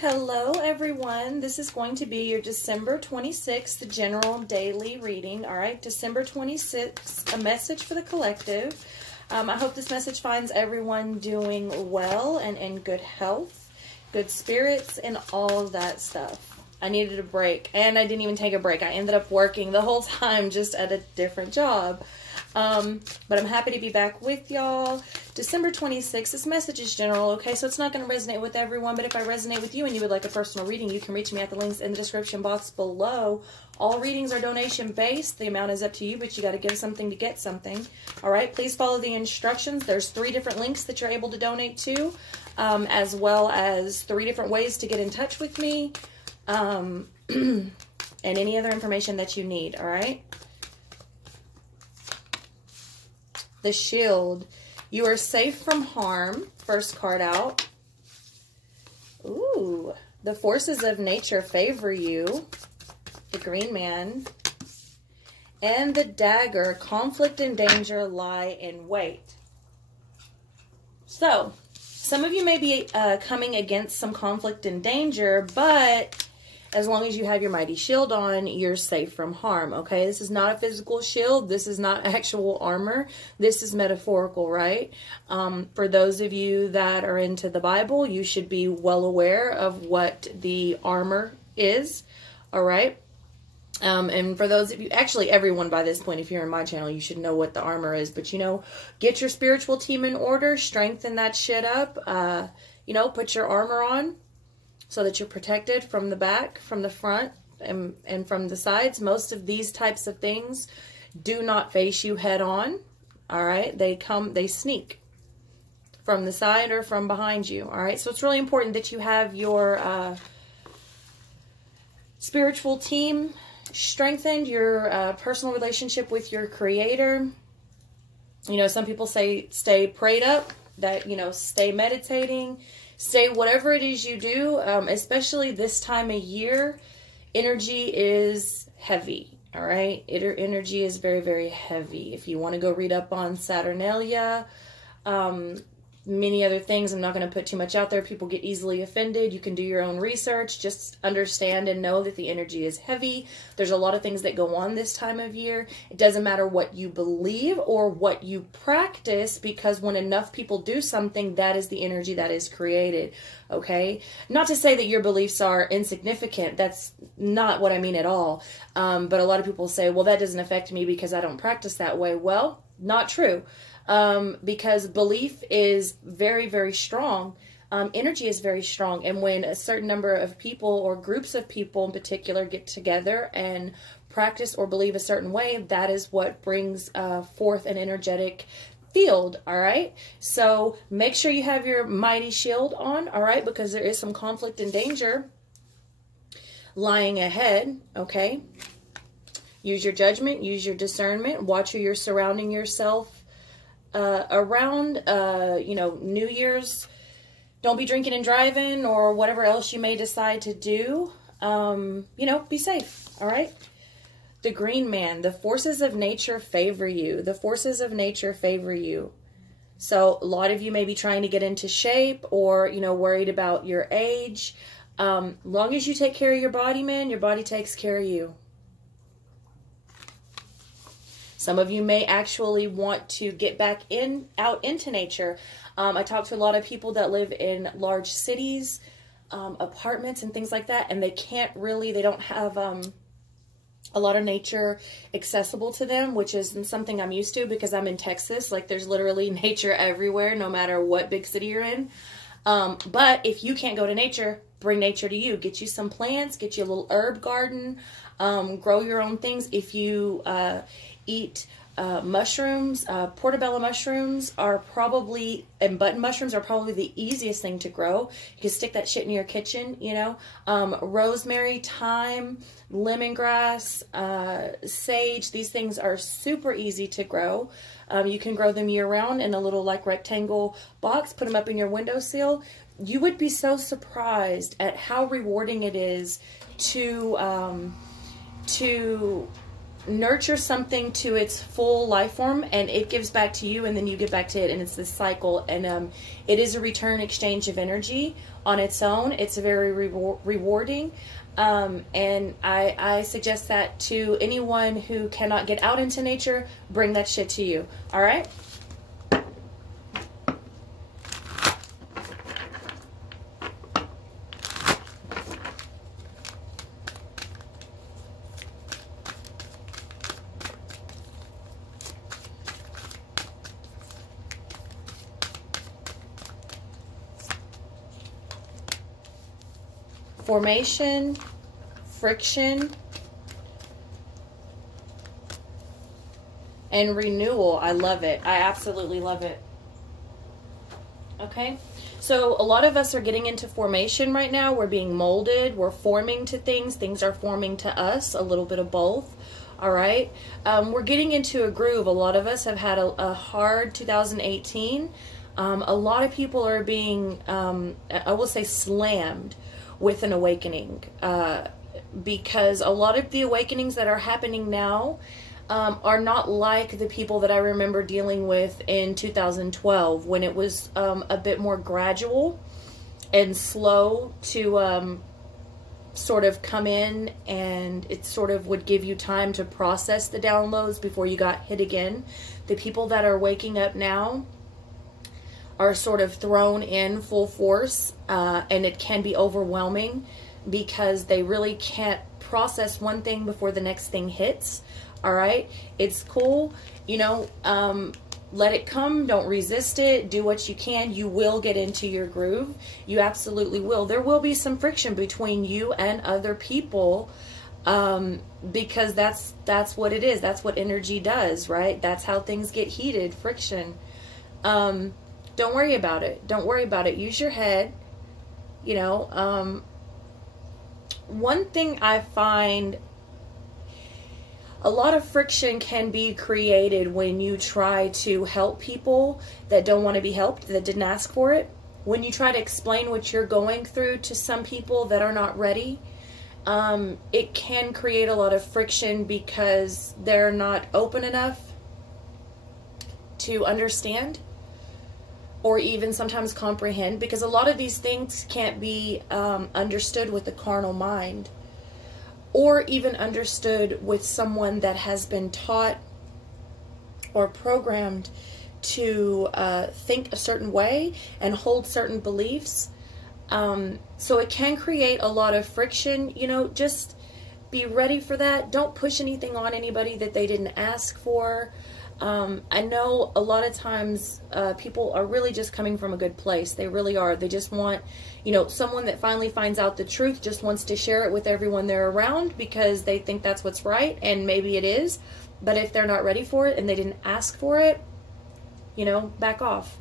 Hello everyone, this is going to be your December 26th general daily reading. All right, December 26th, a message for the collective. I hope this message finds everyone doing well and in good health, good spirits, and all of that stuff. I needed a break, and I didn't even take a break. I ended up working the whole time just at a different job. But I'm happy to be back with y'all. December 26th, this message is general, okay? So it's not going to resonate with everyone, but if I resonate with you and you would like a personal reading, you can reach me at the links in the description box below. All readings are donation-based. The amount is up to you, but you got to give something to get something. All right, please follow the instructions. There's 3 different links that you're able to donate to, as well as 3 different ways to get in touch with me, and any other information that you need, all right? The Shield. You are safe from harm. First card out. Ooh. The forces of nature favor you. The Green Man. And the Dagger. Conflict and danger lie in wait. So, some of you may be coming against some conflict and danger, but as long as you have your mighty shield on, you're safe from harm, okay? This is not a physical shield. This is not actual armor. This is metaphorical, right? For those of you that are into the Bible, you should be well aware of what the armor is, all right? And for those of you, actually everyone by this point, if you're in my channel, you should know what the armor is. But, you know, get your spiritual team in order. Strengthen that shit up. You know, put your armor on, so that you're protected from the back, from the front, and from the sides. Most of these types of things do not face you head on, all right? They sneak from the side or from behind you, all right? So it's really important that you have your spiritual team strengthened, your personal relationship with your Creator. You know, some people say stay prayed up, that, you know, stay meditating. Say whatever it is you do, especially this time of year, energy is heavy, all right? Energy is very, very heavy. If you want to go read up on Saturnalia, many other things, I'm not going to put too much out there. People get easily offended. You can do your own research. Just understand and know that the energy is heavy. There's a lot of things that go on this time of year. It doesn't matter what you believe or what you practice, because when enough people do something, that is the energy that is created, okay? Not to say that your beliefs are insignificant. That's not what I mean at all. But a lot of people say, well, that doesn't affect me because I don't practice that way. Well, not true. Because belief is very, very strong. Energy is very strong. And when a certain number of people or groups of people in particular get together and practice or believe a certain way, that is what brings forth an energetic field, all right? So make sure you have your mighty shield on, all right? Because there is some conflict and danger lying ahead, okay? Use your judgment, use your discernment, watch who you're surrounding yourself around, you know, New Year's. Don't be drinking and driving or whatever else you may decide to do. You know, be safe, all right? The Green Man, the forces of nature favor you. The forces of nature favor you. So a lot of you may be trying to get into shape or, you know, worried about your age. Long as you take care of your body, man, your body takes care of you. Some of you may actually want to get back out into nature. I talk to a lot of people that live in large cities, apartments and things like that, and they don't have a lot of nature accessible to them, which is something I'm used to because I'm in Texas. Like, there's literally nature everywhere, no matter what big city you're in. But if you can't go to nature, bring nature to you. Get you some plants, get you a little herb garden, grow your own things. If you eat mushrooms, portobello mushrooms are probably, and button mushrooms are probably the easiest thing to grow. You can stick that shit in your kitchen, you know. Rosemary, thyme, lemongrass, sage, these things are super easy to grow. You can grow them year round in a little like rectangle box, put them up in your windowsill. You would be so surprised at how rewarding it is to nurture something to its full life form, and it gives back to you, and then you give back to it, and it's this cycle. And it is a return exchange of energy on its own. It's very rewarding. And I suggest that to anyone who cannot get out into nature, bring that shit to you. All right? Formation, friction, and renewal. I love it. I absolutely love it. Okay, so a lot of us are getting into formation right now. We're being molded. We're forming to things. Things are forming to us. A little bit of both. All right. We're getting into a groove. A lot of us have had a hard 2018. A lot of people are being, I will say, slammed with an awakening, because a lot of the awakenings that are happening now are not like the people that I remember dealing with in 2012, when it was a bit more gradual and slow to sort of come in, and it sort of would give you time to process the downloads before you got hit again. The people that are waking up now are sort of thrown in full force, and it can be overwhelming because they really can't process one thing before the next thing hits. All right, it's cool, you know, let it come, don't resist it, do what you can. You will get into your groove. You absolutely will. There will be some friction between you and other people, because that's what it is. That's what energy does, right? That's how things get heated, friction. Don't worry about it. Don't worry about it. Use your head. You know, one thing I find, a lot of friction can be created when you try to help people that don't want to be helped, that didn't ask for it. When you try to explain what you're going through to some people that are not ready, it can create a lot of friction because they're not open enough to understand, or even sometimes comprehend, because a lot of these things can't be understood with the carnal mind, or even understood with someone that has been taught or programmed to think a certain way and hold certain beliefs. So it can create a lot of friction. You know, just be ready for that. Don't push anything on anybody that they didn't ask for. I know a lot of times people are really just coming from a good place. They really are. They just want, you know, someone that finally finds out the truth just wants to share it with everyone they're around because they think that's what's right, and maybe it is. But if they're not ready for it and they didn't ask for it, you know, back off.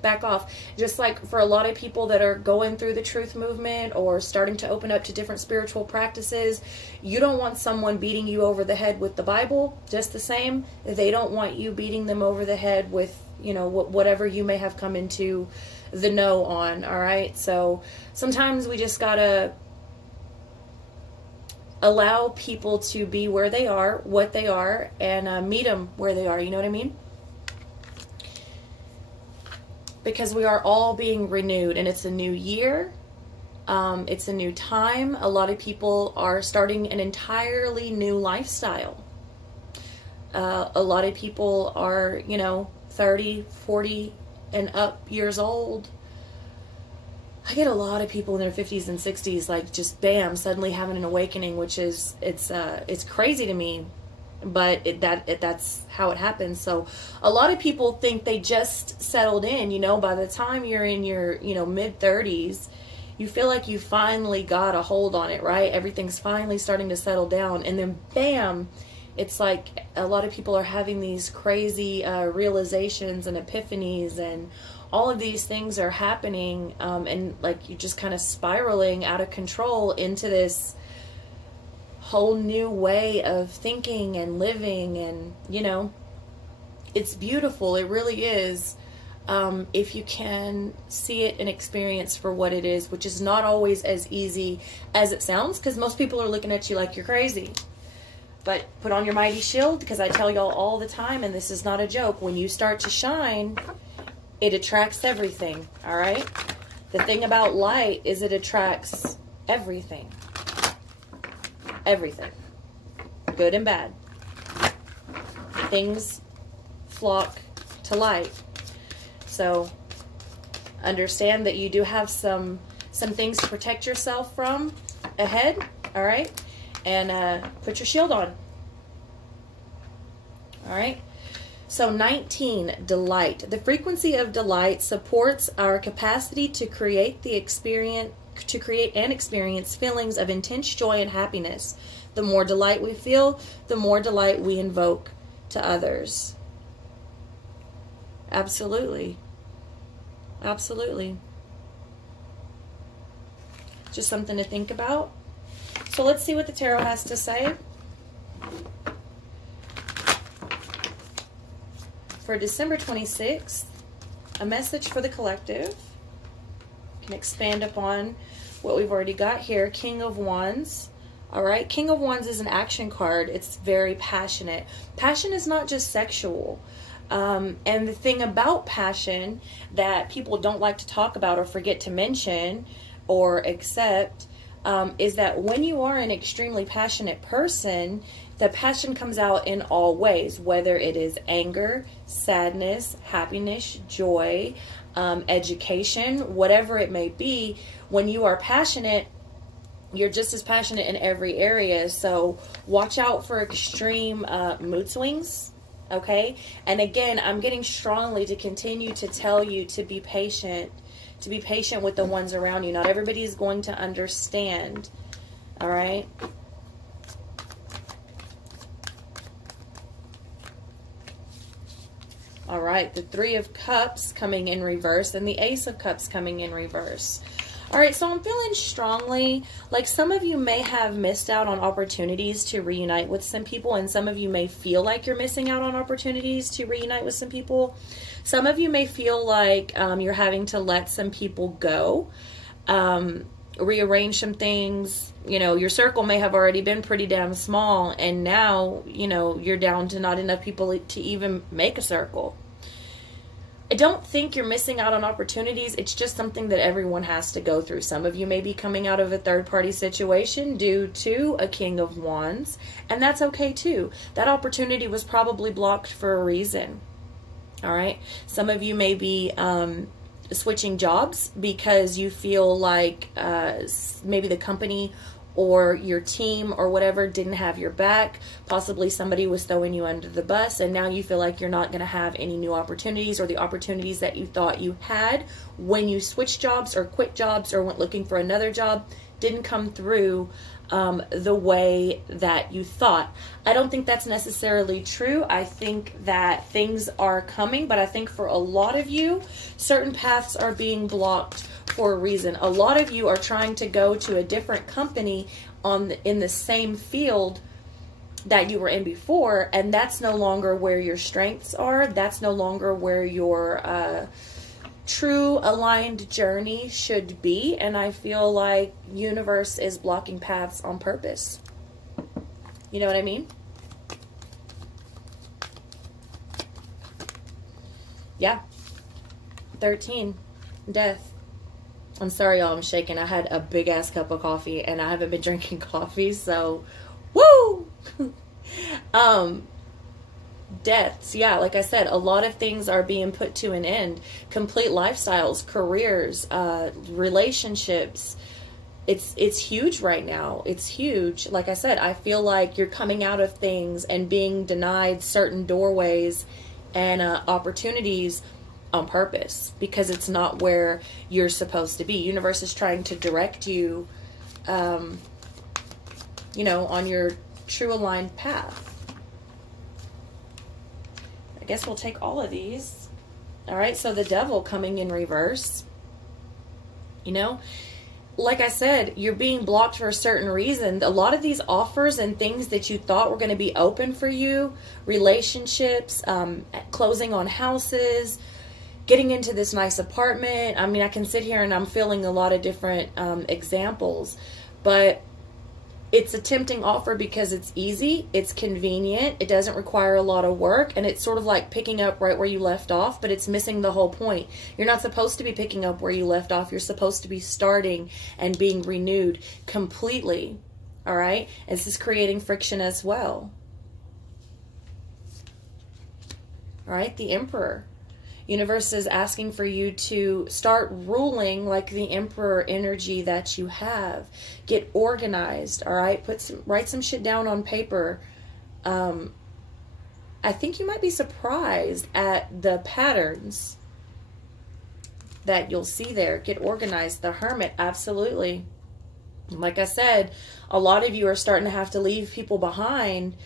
Back off. Just like for a lot of people that are going through the truth movement or starting to open up to different spiritual practices, you don't want someone beating you over the head with the Bible. Just the same, they don't want you beating them over the head with, you know, whatever you may have come into the know on. All right, so sometimes we just gotta allow people to be where they are, what they are, and meet them where they are. You know what I mean? Because we are all being renewed, and it's a new year. It's a new time. A lot of people are starting an entirely new lifestyle. A lot of people are, you know, 30, 40 and up years old. I get a lot of people in their 50s and 60s, like, just bam, suddenly having an awakening, which is, it's crazy to me. But that's how it happens. So a lot of people think they just settled in, you know. By the time you're in your, you know, mid-30s, you feel like you finally got a hold on it, right? Everything's finally starting to settle down, and then bam, it's like a lot of people are having these crazy realizations and epiphanies, and all of these things are happening, and like you're just kind of spiraling out of control into this whole new way of thinking and living. And, you know, it's beautiful. It really is. If you can see it and experience for what it is, which is not always as easy as it sounds, because most people are looking at you like you're crazy. But put on your mighty shield, because I tell y'all all the time, and this is not a joke, when you start to shine, it attracts everything, all right? The thing about light is it attracts everything. Everything. Good and bad. Things flock to light. So understand that you do have some things to protect yourself from ahead, all right? And put your shield on. All right. So 19, delight. The frequency of delight supports our capacity to create and experience feelings of intense joy and happiness. The more delight we feel, the more delight we invoke to others. Absolutely. Absolutely. Just something to think about. So let's see what the tarot has to say. For December 26th, a message for the collective. Can expand upon what we've already got here. King of Wands. All right. King of Wands is an action card. It's very passionate. Passion is not just sexual. And the thing about passion that people don't like to talk about or forget to mention or accept is that when you are an extremely passionate person, the passion comes out in all ways, whether it is anger, sadness, happiness, joy, education, whatever it may be. When you are passionate, you're just as passionate in every area. So watch out for extreme mood swings. Okay. And again, I'm getting strongly to continue to tell you to be patient with the ones around you. Not everybody is going to understand. All right. All right. The Three of Cups coming in reverse and the Ace of Cups coming in reverse. All right, so I'm feeling strongly like some of you may have missed out on opportunities to reunite with some people, and some of you may feel like you're missing out on opportunities to reunite with some people. Some of you may feel like you're having to let some people go, rearrange some things. You know, your circle may have already been pretty damn small, and now, you know, you're down to not enough people to even make a circle. I don't think you're missing out on opportunities. It's just something that everyone has to go through. Some of you may be coming out of a third-party situation due to a King of Wands, and that's okay too. That opportunity was probably blocked for a reason. All right. Some of you may be switching jobs because you feel like maybe the company or your team or whatever didn't have your back. Possibly somebody was throwing you under the bus, and now you feel like you're not going to have any new opportunities, or the opportunities that you thought you had when you switched jobs or quit jobs or went looking for another job didn't come through the way that you thought. I don't think that's necessarily true. I think that things are coming, but I think for a lot of you, certain paths are being blocked for a reason. A lot of you are trying to go to a different company in the same field that you were in before, and that's no longer where your strengths are. That's no longer where your true aligned journey should be, and I feel like universe is blocking paths on purpose. You know what I mean? Yeah. 13. Death. I'm sorry, y'all, I'm shaking. I had a big ass cup of coffee and I haven't been drinking coffee, so woo! Deaths. Yeah, like I said, a lot of things are being put to an end. Complete lifestyles, careers, relationships. It's huge right now. It's huge. Like I said, I feel like you're coming out of things and being denied certain doorways and opportunities on purpose, because it's not where you're supposed to be. Universe is trying to direct you, you know, on your true aligned path. I guess we'll take all of these. All right, so the Devil coming in reverse. You know, like I said, you're being blocked for a certain reason. A lot of these offers and things that you thought were going to be open for you, relationships, closing on houses, getting into this nice apartment. I mean, I can sit here and I'm feeling a lot of different examples, but It's a tempting offer because it's easy, it's convenient, it doesn't require a lot of work, and it's sort of like picking up right where you left off, but it's missing the whole point. You're not supposed to be picking up where you left off. You're supposed to be starting and being renewed completely. All right? This is creating friction as well. All right? The Emperor. Universe is asking for you to start ruling like the Emperor energy that you have. Get organized, all right? Write some shit down on paper. I think you might be surprised at the patterns that you'll see there. Get organized. The Hermit, absolutely. Like I said, a lot of you are starting to have to leave people behind.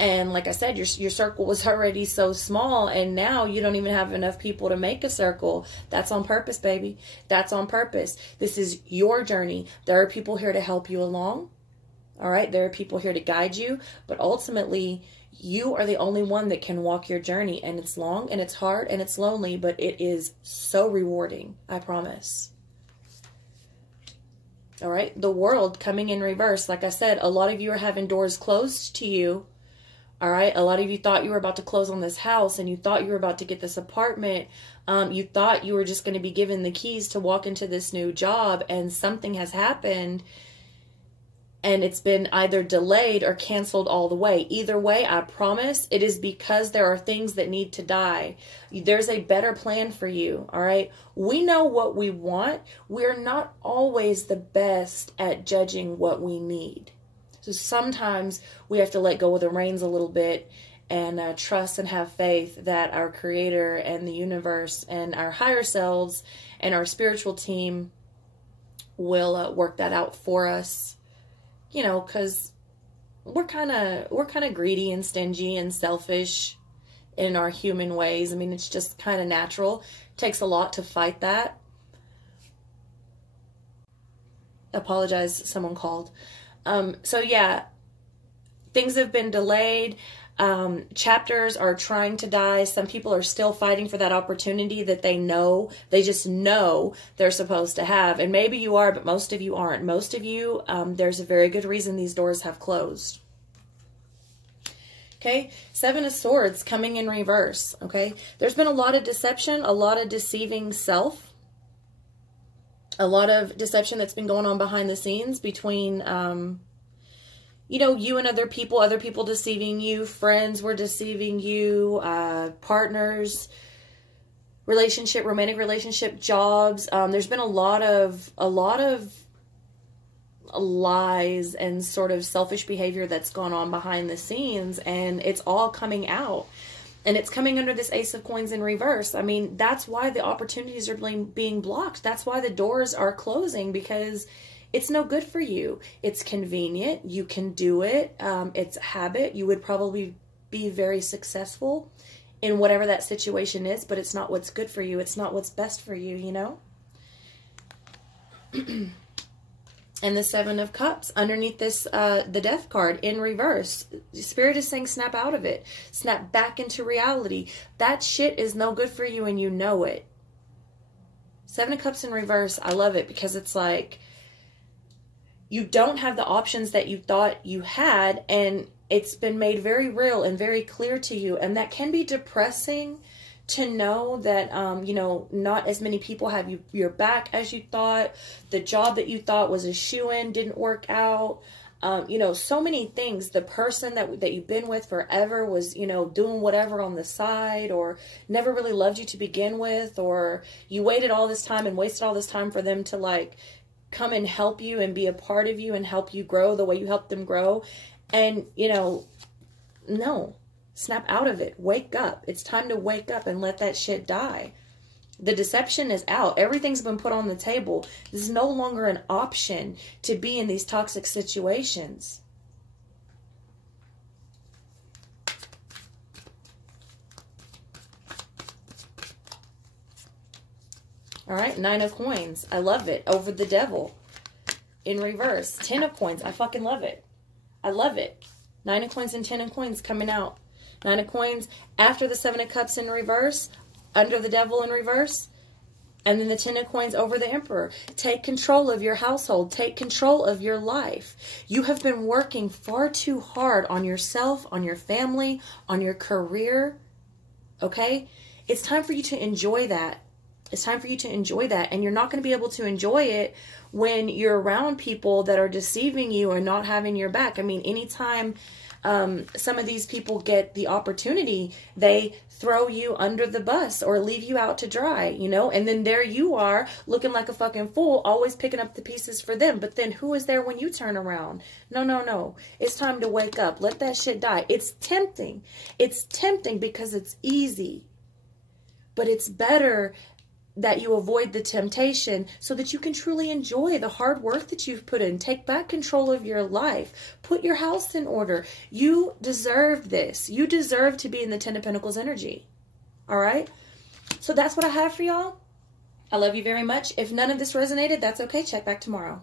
And like I said, your circle was already so small, and now you don't even have enough people to make a circle. That's on purpose, baby. That's on purpose. This is your journey. There are people here to help you along. All right? There are people here to guide you. But ultimately, you are the only one that can walk your journey. And it's long, and it's hard, and it's lonely, but it is so rewarding. I promise. All right? The World coming in reverse. Like I said, a lot of you are having doors closed to you. All right. A lot of you thought you were about to close on this house, and you thought you were about to get this apartment. You thought you were just going to be given the keys to walk into this new job, and something has happened, and it's been either delayed or canceled all the way. Either way, I promise it is because there are things that need to die. There's a better plan for you. All right. We know what we want. We're not always the best at judging what we need. So sometimes we have to let go of the reins a little bit and trust and have faith that our Creator and the universe and our higher selves and our spiritual team will work that out for us. You know, because we're kind of greedy and stingy and selfish in our human ways. I mean, it's just kind of natural. It takes a lot to fight that. Apologize, someone called. So yeah, things have been delayed. Chapters are trying to die. Some people are still fighting for that opportunity that they just know they're supposed to have. And maybe you are, but most of you aren't. Most of you, there's a very good reason these doors have closed. Okay, Seven of Swords coming in reverse. Okay, there's been a lot of deception, a lot of deceiving self. A lot of deception that's been going on behind the scenes between, you know, you and other people deceiving you, friends were deceiving you, partners, romantic relationship, jobs. There's been a lot of lies and sort of selfish behavior that's gone on behind the scenes, and it's all coming out. And it's coming under this Ace of Coins in reverse. I mean, that's why the opportunities are being blocked. That's why the doors are closing, because it's no good for you. It's convenient. You can do it. It's a habit. You would probably be very successful in whatever that situation is, but it's not what's good for you. It's not what's best for you, you know? And the Seven of Cups underneath this, the Death card in reverse. Spirit is saying snap out of it. Snap back into reality. That shit is no good for you and you know it. Seven of Cups in reverse. I love it because it's like you don't have the options that you thought you had, and it's been made very real and very clear to you. And that can be depressing to know that, you know, not as many people have your back as you thought. The job that you thought was a shoo-in didn't work out. You know, so many things. The person that you've been with forever was, you know, doing whatever on the side, or never really loved you to begin with, or you waited all this time and wasted all this time for them to, like, come and help you and be a part of you and help you grow the way you helped them grow. And, you know, no. Snap out of it. Wake up. It's time to wake up and let that shit die. The deception is out. Everything's been put on the table. This is no longer an option to be in these toxic situations. All right, Nine of Coins. I love it. Over the Devil. In reverse. Ten of Coins. I fucking love it. I love it. Nine of Coins and Ten of Coins coming out. Nine of Coins after the Seven of Cups in reverse, under the Devil in reverse. And then the Ten of Coins over the Emperor. Take control of your household. Take control of your life. You have been working far too hard on yourself, on your family, on your career. Okay? It's time for you to enjoy that. It's time for you to enjoy that. And you're not going to be able to enjoy it when you're around people that are deceiving you and not having your back. I mean, anytime some of these people get the opportunity, they throw you under the bus or leave you out to dry, you know, and then there you are looking like a fucking fool, always picking up the pieces for them. But then who is there when you turn around? No, no, no. It's time to wake up. Let that shit die. It's tempting. It's tempting because it's easy, but it's better that you avoid the temptation so that you can truly enjoy the hard work that you've put in. Take back control of your life. Put your house in order. You deserve this. You deserve to be in the Ten of Pentacles energy. All right? So that's what I have for y'all. I love you very much. If none of this resonated, that's okay. Check back tomorrow.